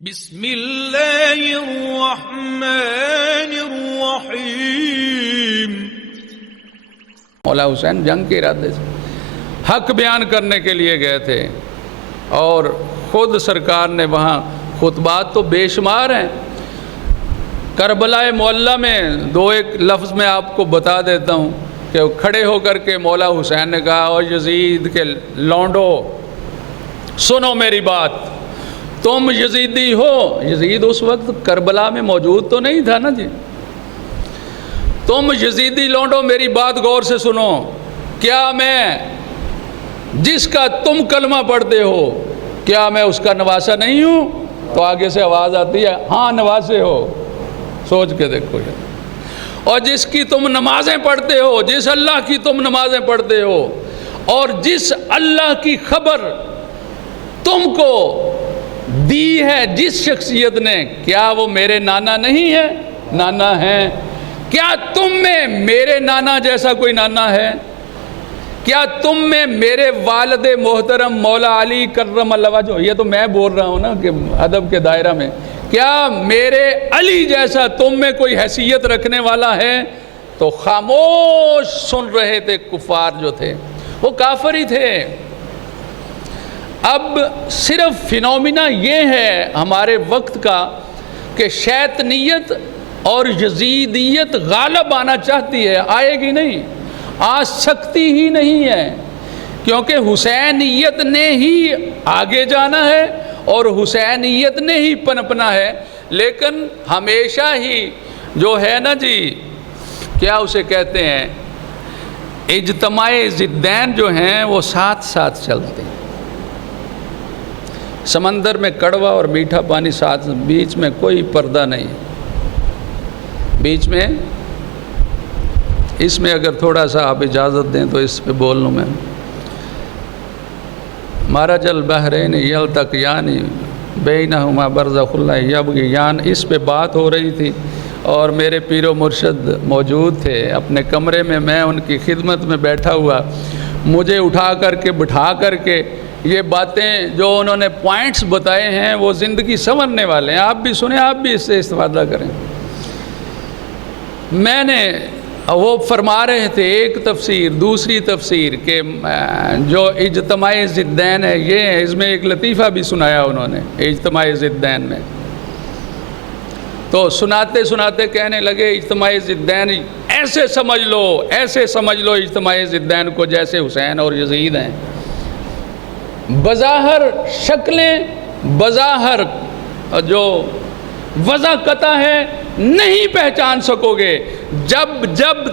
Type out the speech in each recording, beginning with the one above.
بسم اللہ الرحمن الرحیم۔ مولا حسین جنگ کے ارادے سے حق بیان کرنے کے لیے گئے تھے اور خود سرکار نے وہاں خطبات تو بے شمار ہیں۔ کربلا معلیٰ میں دو ایک لفظ میں آپ کو بتا دیتا ہوں کہ کھڑے ہو کر کے مولا حسین نے کہا، اور یزید کے لونڈو سنو میری بات، تم یزیدی ہو۔ یزید اس وقت کربلا میں موجود تو نہیں تھا نا جی۔ تم یزیدی لونڈو میری بات غور سے سنو، کیا میں جس کا تم کلمہ پڑھتے ہو کیا میں اس کا نواسہ نہیں ہوں؟ تو آگے سے آواز آتی ہے، ہاں نواسے ہو۔ سوچ کے دیکھو یہ۔ اور جس کی تم نمازیں پڑھتے ہو، جس اللہ کی تم نمازیں پڑھتے ہو اور جس اللہ کی خبر تم کو دی ہے جس شخصیت نے، کیا وہ میرے نانا نہیں ہے؟ نانا ہیں۔ کیا تم میں میرے نانا جیسا کوئی نانا ہے؟ کیا تم میں میرے والد محترم مولا علی کرم اللہ وجہہ، یہ تو میں بول رہا ہوں نا کہ ادب کے دائرہ میں، کیا میرے علی جیسا تم میں کوئی حیثیت رکھنے والا ہے؟ تو خاموش سن رہے تھے کفار جو تھے، وہ کافر ہی تھے۔ اب صرف فینومینا یہ ہے ہمارے وقت کا کہ شیطنیت اور یزیدیت غالب آنا چاہتی ہے، آئے گی نہیں، آ سکتی ہی نہیں ہے، کیونکہ حسینیت نے ہی آگے جانا ہے اور حسینیت نے ہی پنپنا ہے۔ لیکن ہمیشہ ہی جو ہے نا جی، کیا اسے کہتے ہیں، اجتماع ضدین جو ہیں وہ ساتھ ساتھ چلتے ہیں۔ سمندر میں کڑوا اور میٹھا پانی ساتھ، بیچ میں کوئی پردہ نہیں، بیچ میں اس میں اگر تھوڑا سا آپ اجازت دیں تو اس پہ بول لوں میں۔ مرج البحرین یلتقیان بینہما برزخ لا یبغیان، اس پہ بات ہو رہی تھی اور میرے پیر و مرشد موجود تھے اپنے کمرے میں، میں ان کی خدمت میں بیٹھا ہوا، مجھے اٹھا کر کے بٹھا کر کے یہ باتیں جو انہوں نے پوائنٹس بتائے ہیں وہ زندگی سنورنے والے ہیں، آپ بھی سنیں، آپ بھی اس سے استفادہ کریں۔ میں نے وہ فرما رہے تھے ایک تفسیر، دوسری تفسیر کہ جو اجتماع ضدین ہے یہ ہے، اس میں ایک لطیفہ بھی سنایا انہوں نے اجتماع ضدین میں۔ تو سناتے سناتے کہنے لگے اجتماع ضدین ایسے سمجھ لو، ایسے سمجھ لو اجتماع ضدین کو جیسے حسین اور یزید ہیں۔ بظاہر شکلیں، بظاہر جو وضع قطع ہے نہیں پہچان سکو گے جب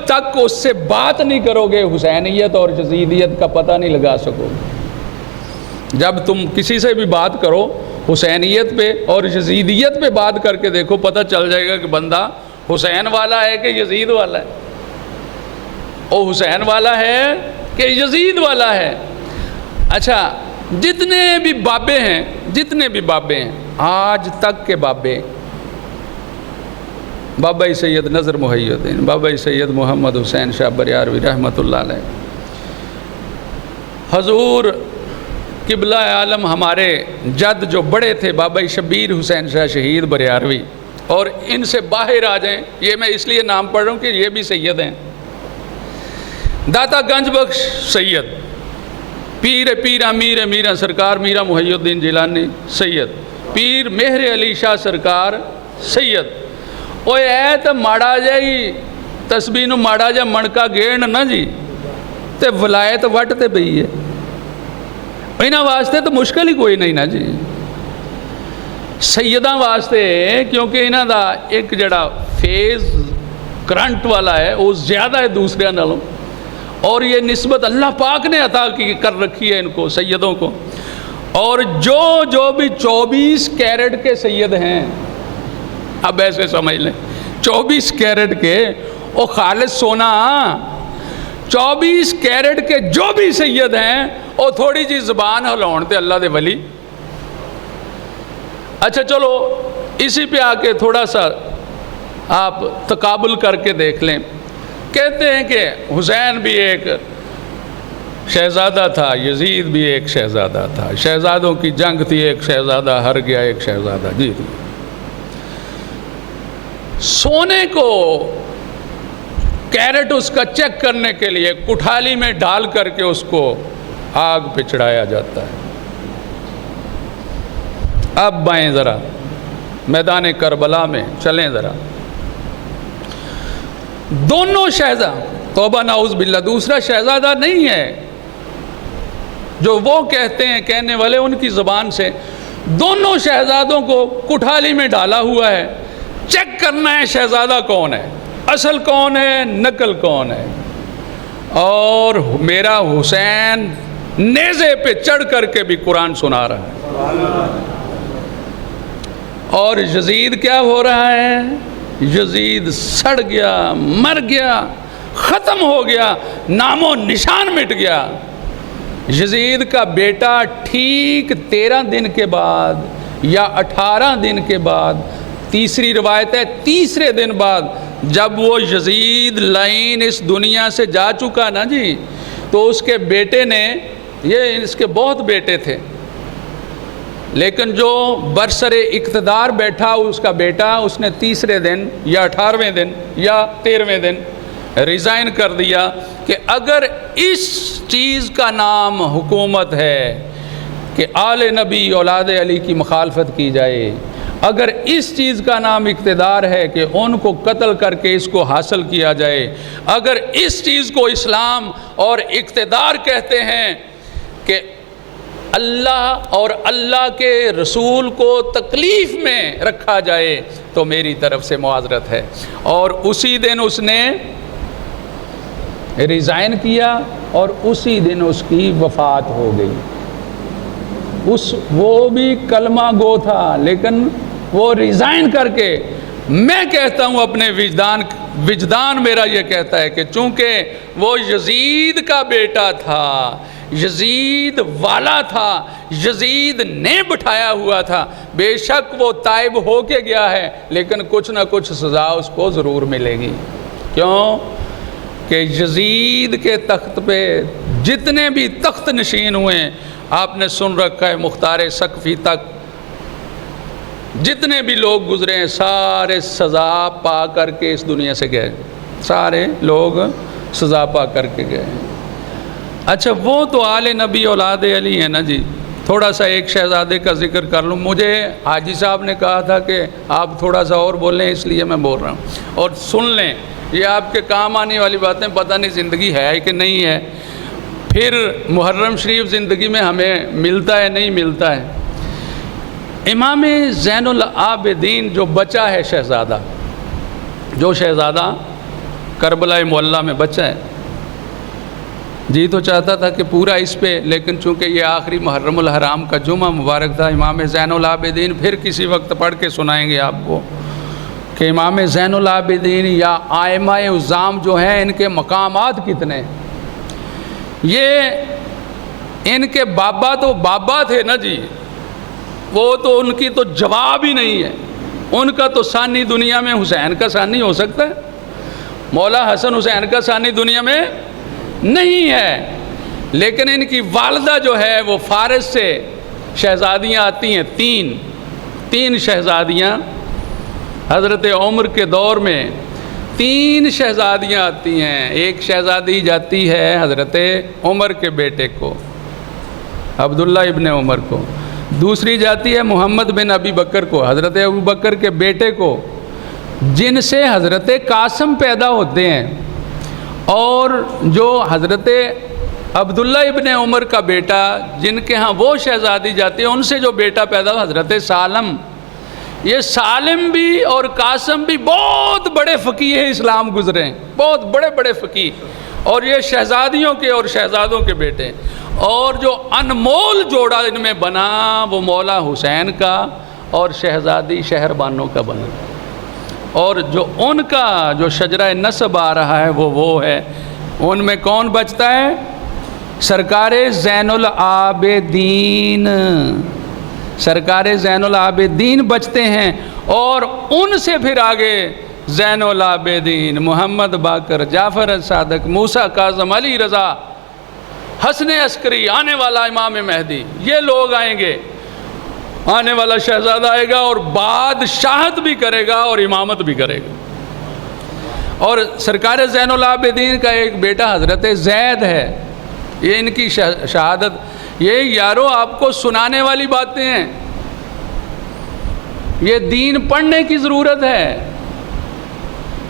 تک اس سے بات نہیں کرو گے، حسینیت اور یزیدیت کا پتہ نہیں لگا سکو گے۔ جب تم کسی سے بھی بات کرو حسینیت پہ اور یزیدیت پہ بات کر کے دیکھو، پتہ چل جائے گا کہ بندہ حسین والا ہے کہ یزید والا ہے، وہ حسین والا ہے کہ یزید والا ہے۔ اچھا، جتنے بھی بابے ہیں آج تک کے بابے، بابا سید نظر محی الدین، بابا سید محمد حسین شاہ بریاروی رحمۃ اللہ علیہ، حضور قبلہ عالم ہمارے جد جو بڑے تھے بابا شبیر حسین شاہ شہید بریاروی، اور ان سے باہر آ جائیں، یہ میں اس لیے نام پڑھ رہا ہوں کہ یہ بھی سید ہیں۔ داتا گنج بخش سید، پیر امیر میرا سرکار میرا محی الدین جیلانی سید، پیر مہر علی شاہ سرکار سید۔ اوے اے تے ماڑا جائی تسبیح نو ماڑا جا منکا گیڑ نا جی تے ولایت وٹ تے پئی ہے، انہاں واسطے تو مشکل ہی کوئی نہیں نا جی، سیداں واسطے، کیونکہ انہاں دا ایک جڑا فیز کرنٹ والا ہے وہ زیادہ ہے دوسرے نالوں، اور یہ نسبت اللہ پاک نے عطا کر رکھی ہے ان کو سیدوں کو۔ اور جو بھی 24 کیرٹ کے سید ہیں، اب ایسے سمجھ لیں 24 کیرٹ کے، وہ خالص سونا، 24 کیرٹ کے جو بھی سید ہیں وہ تھوڑی جی زبان ہلاؤن تے اللہ دے ولی۔ اچھا چلو اسی پہ آ کے تھوڑا سا آپ تقابل کر کے دیکھ لیں۔ کہتے ہیں کہ حسین بھی ایک شہزادہ تھا، یزید بھی ایک شہزادہ تھا، شہزادوں کی جنگ تھی، ایک شہزادہ ہر گیا، ایک شہزادہ جیت گیا۔ سونے کو کیرٹ اس کا چیک کرنے کے لیے کٹھالی میں ڈال کر کے اس کو آگ پہ چڑھایا جاتا ہے۔ اب بائیں ذرا میدان کربلا میں چلیں ذرا، دونوں شہزادہ، توبہ نعوذ باللہ، دوسرا شہزادہ نہیں ہے جو وہ کہتے ہیں کہنے والے ان کی زبان سے، دونوں شہزادوں کو کٹھالی میں ڈالا ہوا ہے، چیک کرنا ہے شہزادہ کون ہے، اصل کون ہے، نقل کون ہے۔ اور میرا حسین نیزے پہ چڑھ کر کے بھی قرآن سنا رہا ہے، اور یزید کیا ہو رہا ہے؟ یزید سڑ گیا، مر گیا، ختم ہو گیا، نام و نشان مٹ گیا۔ یزید کا بیٹا ٹھیک 13 دن کے بعد یا 18 دن کے بعد، تیسری روایت ہے تیسرے دن بعد، جب وہ یزید لعین اس دنیا سے جا چکا نا جی، تو اس کے بیٹے نے، یہ اس کے بہت بیٹے تھے، لیکن جو برسر اقتدار بیٹھا اس کا بیٹا، اس نے تیسرے دن یا 18ویں دن یا 13ویں دن ریزائن کر دیا کہ اگر اس چیز کا نام حکومت ہے کہ آل نبی اولاد علی کی مخالفت کی جائے، اگر اس چیز کا نام اقتدار ہے کہ ان کو قتل کر کے اس کو حاصل کیا جائے، اگر اس چیز کو اسلام اور اقتدار کہتے ہیں کہ اللہ اور اللہ کے رسول کو تکلیف میں رکھا جائے، تو میری طرف سے معذرت ہے۔ اور اسی دن اس نے ریزائن کیا اور اسی دن اس کی وفات ہو گئی۔ وہ بھی کلمہ گو تھا، لیکن وہ ریزائن کر کے، میں کہتا ہوں اپنے وجدان میرا یہ کہتا ہے کہ چونکہ وہ یزید کا بیٹا تھا، یزید والا تھا، یزید نے بٹھایا ہوا تھا، بے شک وہ تائب ہو کے گیا ہے، لیکن کچھ نہ کچھ سزا اس کو ضرور ملے گی۔ کیوں کہ یزید کے تخت پہ جتنے بھی تخت نشین ہوئے، آپ نے سن رکھا ہے مختار سقفی تک جتنے بھی لوگ گزرے ہیں، سارے سزا پا کر کے اس دنیا سے گئے، سارے لوگ سزا پا کر کے گئے۔ اچھا، وہ تو آل نبی اولاد علی ہیں نا جی، تھوڑا سا ایک شہزادے کا ذکر کر لوں۔ مجھے حاجی صاحب نے کہا تھا کہ آپ تھوڑا سا اور بولیں، اس لیے میں بول رہا ہوں، اور سن لیں، یہ آپ کے کام آنے والی باتیں، پتہ نہیں زندگی ہے کہ نہیں ہے، پھر محرم شریف زندگی میں ہمیں ملتا ہے نہیں ملتا ہے۔ امام زین العابدین جو بچا ہے شہزادہ، جو شہزادہ کربلا معلیٰ میں بچا ہے، جی تو چاہتا تھا کہ پورا اس پہ، لیکن چونکہ یہ آخری محرم الحرام کا جمعہ مبارک تھا، امام زین العابدین پھر کسی وقت پڑھ کے سنائیں گے آپ کو کہ امام زین العابدین یا ائمہ اعظام جو ہیں، ان کے مقامات کتنے۔ یہ ان کے بابا تو بابا تھے نا جی، وہ تو ان کی تو جواب ہی نہیں ہے، ان کا تو ثانی دنیا میں حسین کا ثانی ہو سکتا ہے، مولا حسن حسین کا ثانی دنیا میں نہیں ہے، لیکن ان کی والدہ جو ہے وہ فارس سے شہزادیاں آتی ہیں، تین شہزادیاں، حضرت عمر کے دور میں 3 شہزادیاں آتی ہیں۔ ایک شہزادی جاتی ہے حضرت عمر کے بیٹے کو، عبداللہ ابن عمر کو، دوسری جاتی ہے محمد بن ابی بکر کو، حضرت ابو بکر کے بیٹے کو، جن سے حضرت قاسم پیدا ہوتے ہیں، اور جو حضرت عبداللہ ابن عمر کا بیٹا جن کے ہاں وہ شہزادی جاتی ہے، ان سے جو بیٹا پیدا ہوا حضرت سالم۔ یہ سالم بھی اور قاسم بھی بہت بڑے فقیہ اسلام گزرے ہیں، بہت بڑے بڑے فقیہ، اور یہ شہزادیوں کے اور شہزادوں کے بیٹے، اور جو انمول جوڑا ان میں بنا وہ مولا حسین کا اور شہزادی شہر بانو کا بنا، اور جو ان کا جو شجرہ نسب آ رہا ہے وہ ہے، ان میں کون بچتا ہے؟ سرکار زین العابدین، سرکار زین العابدین بچتے ہیں، اور ان سے پھر آگے زین العابدین، محمد باقر، جعفر صادق، موسیٰ کاظم، علی رضا، حسن عسکری آنے والا امام مہدی، یہ لوگ آئیں گے، آنے والا شہزادہ آئے گا اور بادشاہت بھی کرے گا اور امامت بھی کرے گا۔ اور سرکار زین العابدین کا ایک بیٹا حضرت زید ہے، یہ ان کی شہادت، یہ یارو آپ کو سنانے والی باتیں ہیں، یہ دین پڑھنے کی ضرورت ہے۔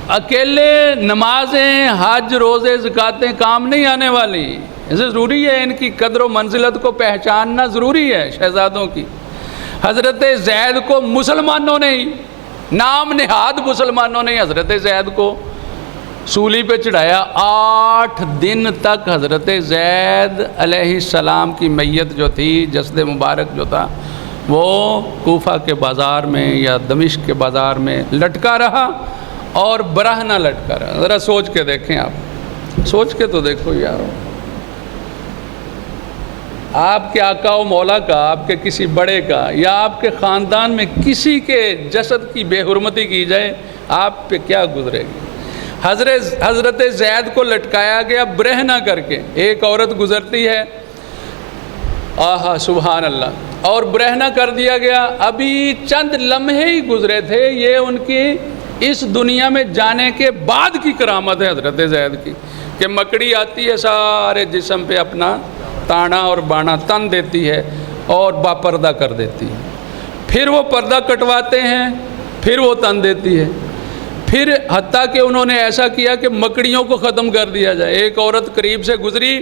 اکیلے نمازیں، حج، روزے، زکاتیں کام نہیں آنے والی، ضروری ہے ان کی قدر و منزلت کو پہچاننا ضروری ہے شہزادوں کی۔ حضرت زید کو مسلمانوں نے، نام نہاد مسلمانوں نے حضرت زید کو سولی پہ چڑھایا۔ 8 دن تک حضرت زید علیہ السلام کی میت جو تھی، جسد مبارک جو تھا، وہ کوفہ کے بازار میں یا دمشق کے بازار میں لٹکا رہا اور برہنہ لٹکا رہا۔ ذرا سوچ کے دیکھیں، آپ سوچ کے تو دیکھو یارو، آپ کے آقا و مولا کا، آپ کے کسی بڑے کا یا آپ کے خاندان میں کسی کے جسد کی بے حرمتی کی جائے، آپ پہ کیا گزرے گی؟ حضرت زید کو لٹکایا گیا برہنہ کر کے، ایک عورت گزرتی ہے، آہا سبحان اللہ، اور برہنہ کر دیا گیا۔ ابھی چند لمحے ہی گزرے تھے، یہ ان کی اس دنیا میں جانے کے بعد کی کرامت ہے حضرت زید کی، کہ مکڑی آتی ہے سارے جسم پہ اپنا تانا اور بانا تن دیتی ہے اور باپردہ کر دیتی ہے، پھر وہ پردہ کٹواتے ہیں، پھر وہ تن دیتی ہے، پھر حتیٰ کہ انہوں نے ایسا کیا کہ مکڑیوں کو ختم کر دیا جائے۔ ایک عورت قریب سے گزری،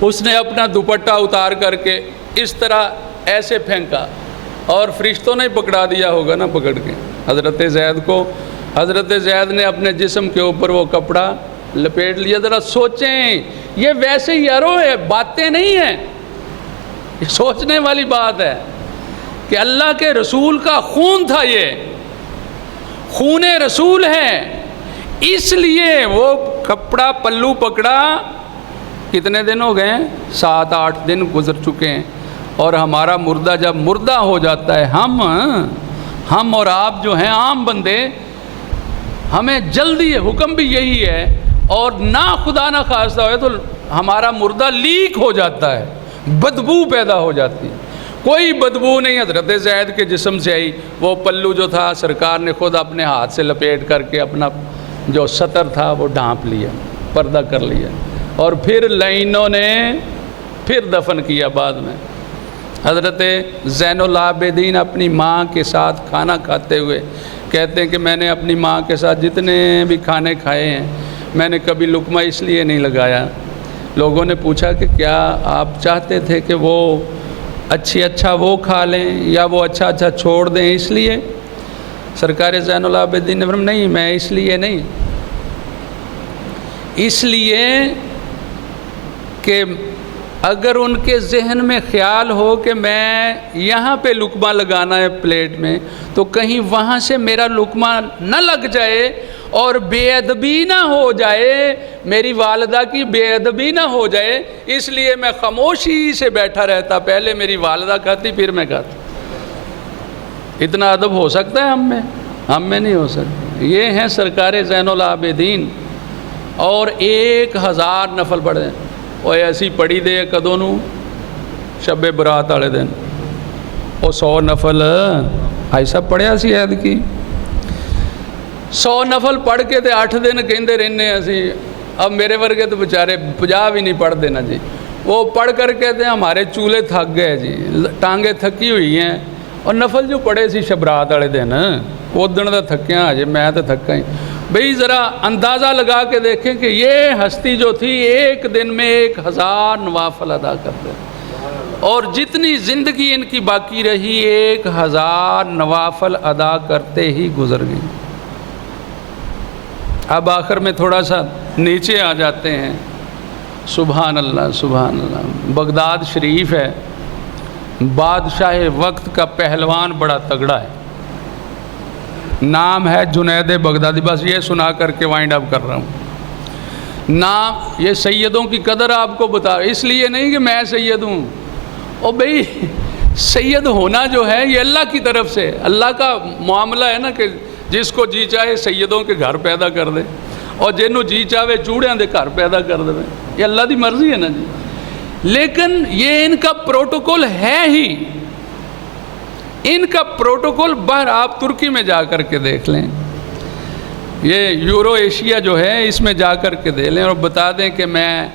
اس نے اپنا دوپٹہ اتار کر کے اس طرح ایسے پھینکا اور فرشتوں نے پکڑا دیا ہوگا نا پکڑ کے حضرت زید کو۔ حضرت زید نے اپنے جسم کے اوپر وہ کپڑا لپیٹ لیا۔ ذرا سوچیں، یہ ویسے یارو ہے، باتیں نہیں ہیں، یہ سوچنے والی بات ہے کہ اللہ کے رسول کا خون تھا، یہ خون رسول ہے، اس لیے وہ کپڑا پلو پکڑا۔ کتنے دن ہو گئے؟ 7-8 دن گزر چکے ہیں، اور ہمارا مردہ جب مردہ ہو جاتا ہے، ہم اور آپ جو ہیں عام بندے، ہمیں جلدی ہے، حکم بھی یہی ہے، اور نہ خدا نہ خواستہ ہوئے تو ہمارا مردہ لیک ہو جاتا ہے، بدبو پیدا ہو جاتی ہے۔ کوئی بدبو نہیں حضرت زید کے جسم سے آئی۔ وہ پلو جو تھا سرکار نے خود اپنے ہاتھ سے لپیٹ کر کے اپنا جو سطر تھا وہ ڈھانپ لیا، پردہ کر لیا، اور پھر لائنوں نے پھر دفن کیا بعد میں۔ حضرت زین العابدین اپنی ماں کے ساتھ کھانا کھاتے ہوئے کہتے ہیں کہ میں نے اپنی ماں کے ساتھ جتنے بھی کھانے کھائے ہیں، میں نے کبھی لقمہ اس لیے نہیں لگایا۔ لوگوں نے پوچھا کہ کیا آپ چاہتے تھے کہ وہ اچھا وہ کھا لیں یا وہ اچھا چھوڑ دیں اس لیے؟ سرکار زین العابدین نے فرمایا نہیں، میں اس لیے نہیں، اس لیے کہ اگر ان کے ذہن میں خیال ہو کہ میں یہاں پہ لقمہ لگانا ہے پلیٹ میں، تو کہیں وہاں سے میرا لقمہ نہ لگ جائے اور بے ادبی نہ ہو جائے، میری والدہ کی بے ادبی نہ ہو جائے، اس لیے میں خاموشی سے بیٹھا رہتا، پہلے میری والدہ کھاتی پھر میں کھاتا۔ اتنا ادب ہو سکتا ہے ہم میں نہیں ہو سکتا۔ یہ ہیں سرکار زین العابدین، اور 1000 نفل پڑھ دیں، اور ایسی پڑھی دے کدوں نو شب برات والے دن، وہ 100 نفل ایسا پڑھیا سی عید کی، 100 نفل پڑھ کے تے 8 دن کہندے رہنے اسی۔ اب میرے ورگے تو بیچارے 50 بھی نہیں پڑھ دینا جی، وہ پڑھ کر کہتے ہیں ہمارے چولہے تھک گئے جی، ٹانگیں تھکی ہوئی ہیں، اور نفل جو پڑھے سی شبرات والے دن اودن دا تھکیاں جی، میں تو تھکا ہی۔ بھئی ذرا اندازہ لگا کے دیکھیں کہ یہ ہستی جو تھی ایک دن میں 1000 نوافل ادا کرتے، اور جتنی زندگی ان کی باقی رہی 1000 نوافل ادا کرتے ہی گزر گئی۔ اب آخر میں تھوڑا سا نیچے آ جاتے ہیں۔ سبحان اللہ سبحان اللہ۔ بغداد شریف ہے، بادشاہ وقت کا پہلوان بڑا تگڑا ہے، نام ہے جنید بغدادی۔ بس یہ سنا کر کے وائنڈ اپ کر رہا ہوں۔ نام یہ سیدوں کی قدر آپ کو بتا، اس لیے نہیں کہ میں سید ہوں، او بھئی سید ہونا جو ہے یہ اللہ کی طرف سے، اللہ کا معاملہ ہے نا کہ جس کو جی چاہے سیدوں کے گھر پیدا کر دے، اور جنوں جی چاہے چوڑیاں دے گھر پیدا کر دے۔ یہ اللہ دی مرضی ہے نا جی. لیکن یہ ان کا پروٹوکول ہے ہی, ان کا پروٹوکول. باہر آپ ترکی میں جا کر کے دیکھ لیں, یہ یورو ایشیا جو ہے اس میں جا کر کے دے لیں اور بتا دیں کہ میں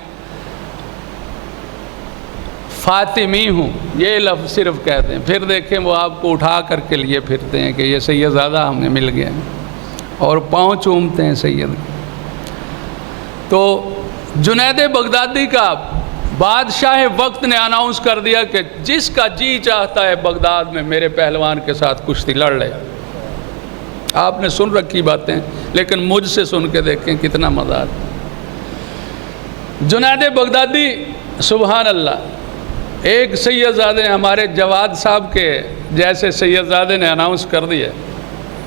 فاطمی ہوں, یہ لفظ صرف کہتے ہیں, پھر دیکھیں وہ آپ کو اٹھا کر کے لیے پھرتے ہیں کہ یہ سید زادہ ہمیں مل گیا اور پاؤں چومتے ہیں سید. تو جنید بغدادی کا بادشاہ وقت نے اناؤنس کر دیا کہ جس کا جی چاہتا ہے بغداد میں میرے پہلوان کے ساتھ کشتی لڑ لے. آپ نے سن رکھی باتیں, لیکن مجھ سے سن کے دیکھیں کتنا مزہ آتا. جنید بغدادی سبحان اللہ, ایک سید زادے نے ہمارے جواد صاحب کے جیسے سید زادے نے اناؤنس کر دیا.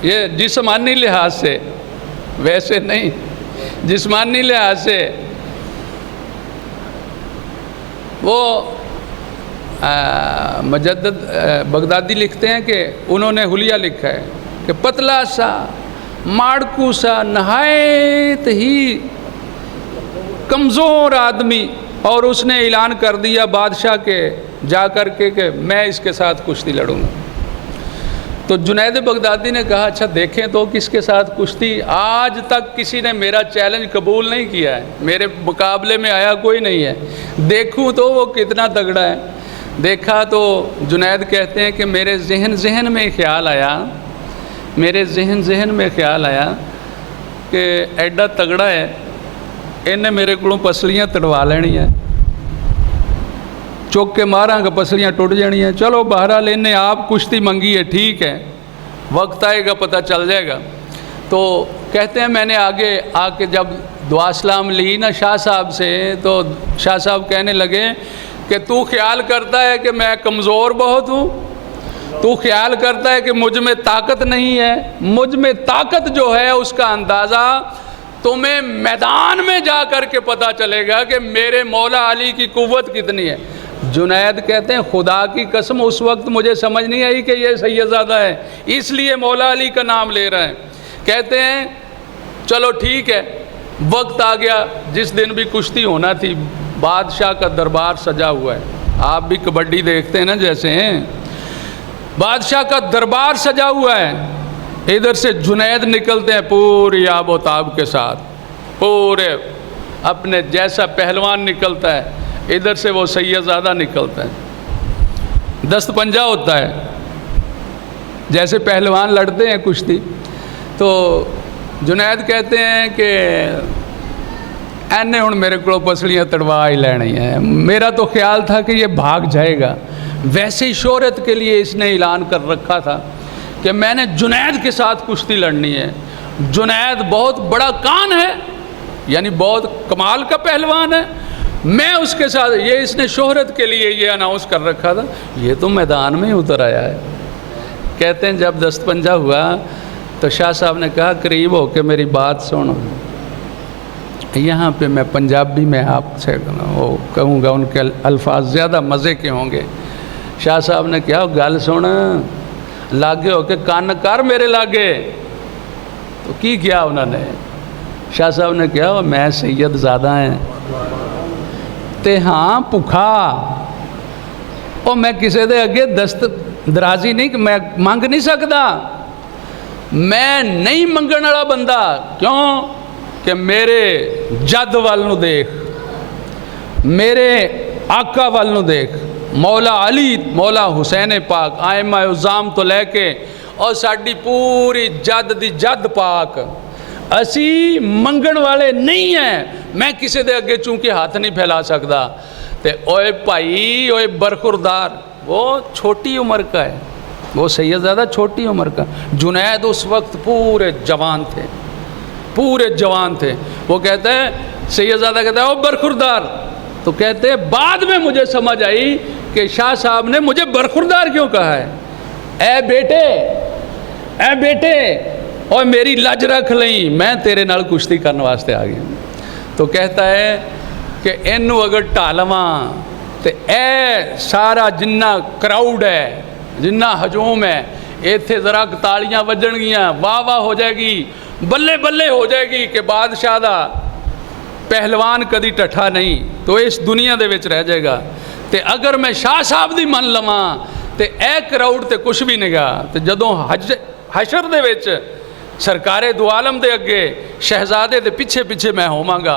یہ جسمانی لحاظ سے, ویسے نہیں, جسمانی لحاظ سے وہ مجدد بغدادی لکھتے ہیں کہ انہوں نے حلیہ لکھا ہے کہ پتلا سا ماڑکو سا نہایت ہی کمزور آدمی, اور اس نے اعلان کر دیا بادشاہ کے جا کر کے کہ میں اس کے ساتھ کشتی لڑوں گا. تو جنید بغدادی نے کہا اچھا دیکھیں تو کس کے ساتھ کشتی. آج تک کسی نے میرا چیلنج قبول نہیں کیا ہے, میرے مقابلے میں آیا کوئی نہیں ہے, دیکھوں تو وہ کتنا تگڑا ہے. دیکھا تو جنید کہتے ہیں کہ میرے ذہن میں خیال آیا, میرے ذہن میں خیال آیا کہ ایڈا تگڑا ہے, انہیں میرے کو پسلیاں تڑوا لینی ہیں, چوک کے ماراں گا پسلیاں ٹوٹ جانی ہیں. چلو بہرحال انہیں آپ کشتی منگی ہے, ٹھیک ہے, وقت آئے گا پتہ چل جائے گا. تو کہتے ہیں میں نے آگے آ کے جب دعا سلام لی نا شاہ صاحب سے, تو شاہ صاحب کہنے لگے کہ تو خیال کرتا ہے کہ میں کمزور بہت ہوں, تو خیال کرتا ہے کہ مجھ میں طاقت نہیں ہے. مجھ میں طاقت جو ہے اس کا اندازہ تمہیں میدان میں جا کر کے پتہ چلے گا کہ میرے مولا علی کی قوت کتنی ہے. جنید کہتے ہیں خدا کی قسم اس وقت مجھے سمجھ نہیں آئی کہ یہ سید زادہ ہے, اس لیے مولا علی کا نام لے رہے ہیں. کہتے ہیں چلو ٹھیک ہے, وقت آ گیا جس دن بھی کشتی ہونا تھی. بادشاہ کا دربار سجا ہوا ہے, آپ بھی کبڈی دیکھتے ہیں نا جیسے ہیں, بادشاہ کا دربار سجا ہوا ہے. ادھر سے جنید نکلتے ہیں پوری آب و تاب کے ساتھ, پورے اپنے جیسا پہلوان نکلتا ہے, ادھر سے وہ سید زادہ نکلتا ہے. دست پنجہ ہوتا ہے جیسے پہلوان لڑتے ہیں کشتی. تو جنید کہتے ہیں کہ اینے ہن میرے کو پسلیاں تڑوا ہی لینی ہیں. میرا تو خیال تھا کہ یہ بھاگ جائے گا, ویسے ہی شہرت کے لیے اس نے اعلان کر رکھا تھا کہ میں نے جنید کے ساتھ کشتی لڑنی ہے. جنید بہت بڑا کان ہے, یعنی بہت کمال کا پہلوان ہے, میں اس کے ساتھ, یہ اس نے شہرت کے لیے یہ اناؤنس کر رکھا تھا. یہ تو میدان میں اتر آیا ہے. کہتے ہیں جب دست پنجہ ہوا تو شاہ صاحب نے کہا قریب ہو کے میری بات سنو. یہاں پہ میں پنجابی میں آپ سے وہ کہوں گا, ان کے الفاظ زیادہ مزے کے ہوں گے. شاہ صاحب نے کہا گل سن, لاگے ہو کے کان کر میرے لاگے. تو کی کیا انہوں نے, شاہ صاحب نے کہا میں سید زادہ ہیں تے ہاں بھکھا, اور میں کسی دے اگے دست درازی نہیں, کہ میں منگ نہیں سکتا, میں نہیں منگن والا بندہ. کیوں کہ میرے جد والنو دیکھ, میرے آقا والنو دیکھ, مولا علی, مولا حسین پاک, آئمہ اعظام تو لے کے اور ساڈی پوری جد دی جد پاک, اسی منگن والے نہیں ہیں. میں کسی دے اگے چونکہ ہاتھ نہیں پھیلا سکتا. تے اوے بھائی, اوے برخوردار, وہ چھوٹی عمر کا ہے, وہ سید زادہ چھوٹی عمر کا. جنید اس وقت پورے جوان تھے, پورے جوان تھے. وہ کہتے ہیں سید زادہ کہتا ہے او برخوردار. تو کہتے ہیں بعد میں مجھے سمجھ آئی کہ شاہ صاحب نے مجھے برخوردار کیوں کہا ہے. اے بیٹے, اے بیٹے, اور میری لج رکھ لیں, میں تیرے نال کشتی کرنے واسطے آ گیا. تو کہتا ہے کہ اینو اگر ٹالواں تے اے سارا جنہ کراؤڈ ہے, جنہ ہجوم ہے, ایتھے ذرا تالیاں وجن گیاں, واہ واہ ہو جائے گی, بلے بلے ہو جائے گی کہ بادشاہ دا ਪਹਿਲਵਾਨ ਕਦੀ ਟੱਠਾ ਨਹੀਂ, ਤੋ ਇਸ ਦੁਨੀਆ ਦੇ ਵਿੱਚ ਰਹਿ ਜਾਏਗਾ। ਤੇ ਅਗਰ ਮੈਂ ਸ਼ਾਹ ਸਾਹਿਬ ਦੀ ਮੰਨ ਲਵਾਂ ਤੇ ਇਹ ਕਰਾਊਡ ਤੇ ਕੁਛ ਵੀ ਨਹੀਂਗਾ। ਤੇ ਜਦੋਂ ਹਸ਼ਰ ਦੇ ਵਿੱਚ ਸਰਕਾਰੇ ਦੋ ਆਲਮ ਦੇ ਅੱਗੇ ਸ਼ਹਿਜ਼ਾਦੇ ਦੇ ਪਿੱਛੇ ਪਿੱਛੇ ਮੈਂ ਹੋਵਾਂਗਾ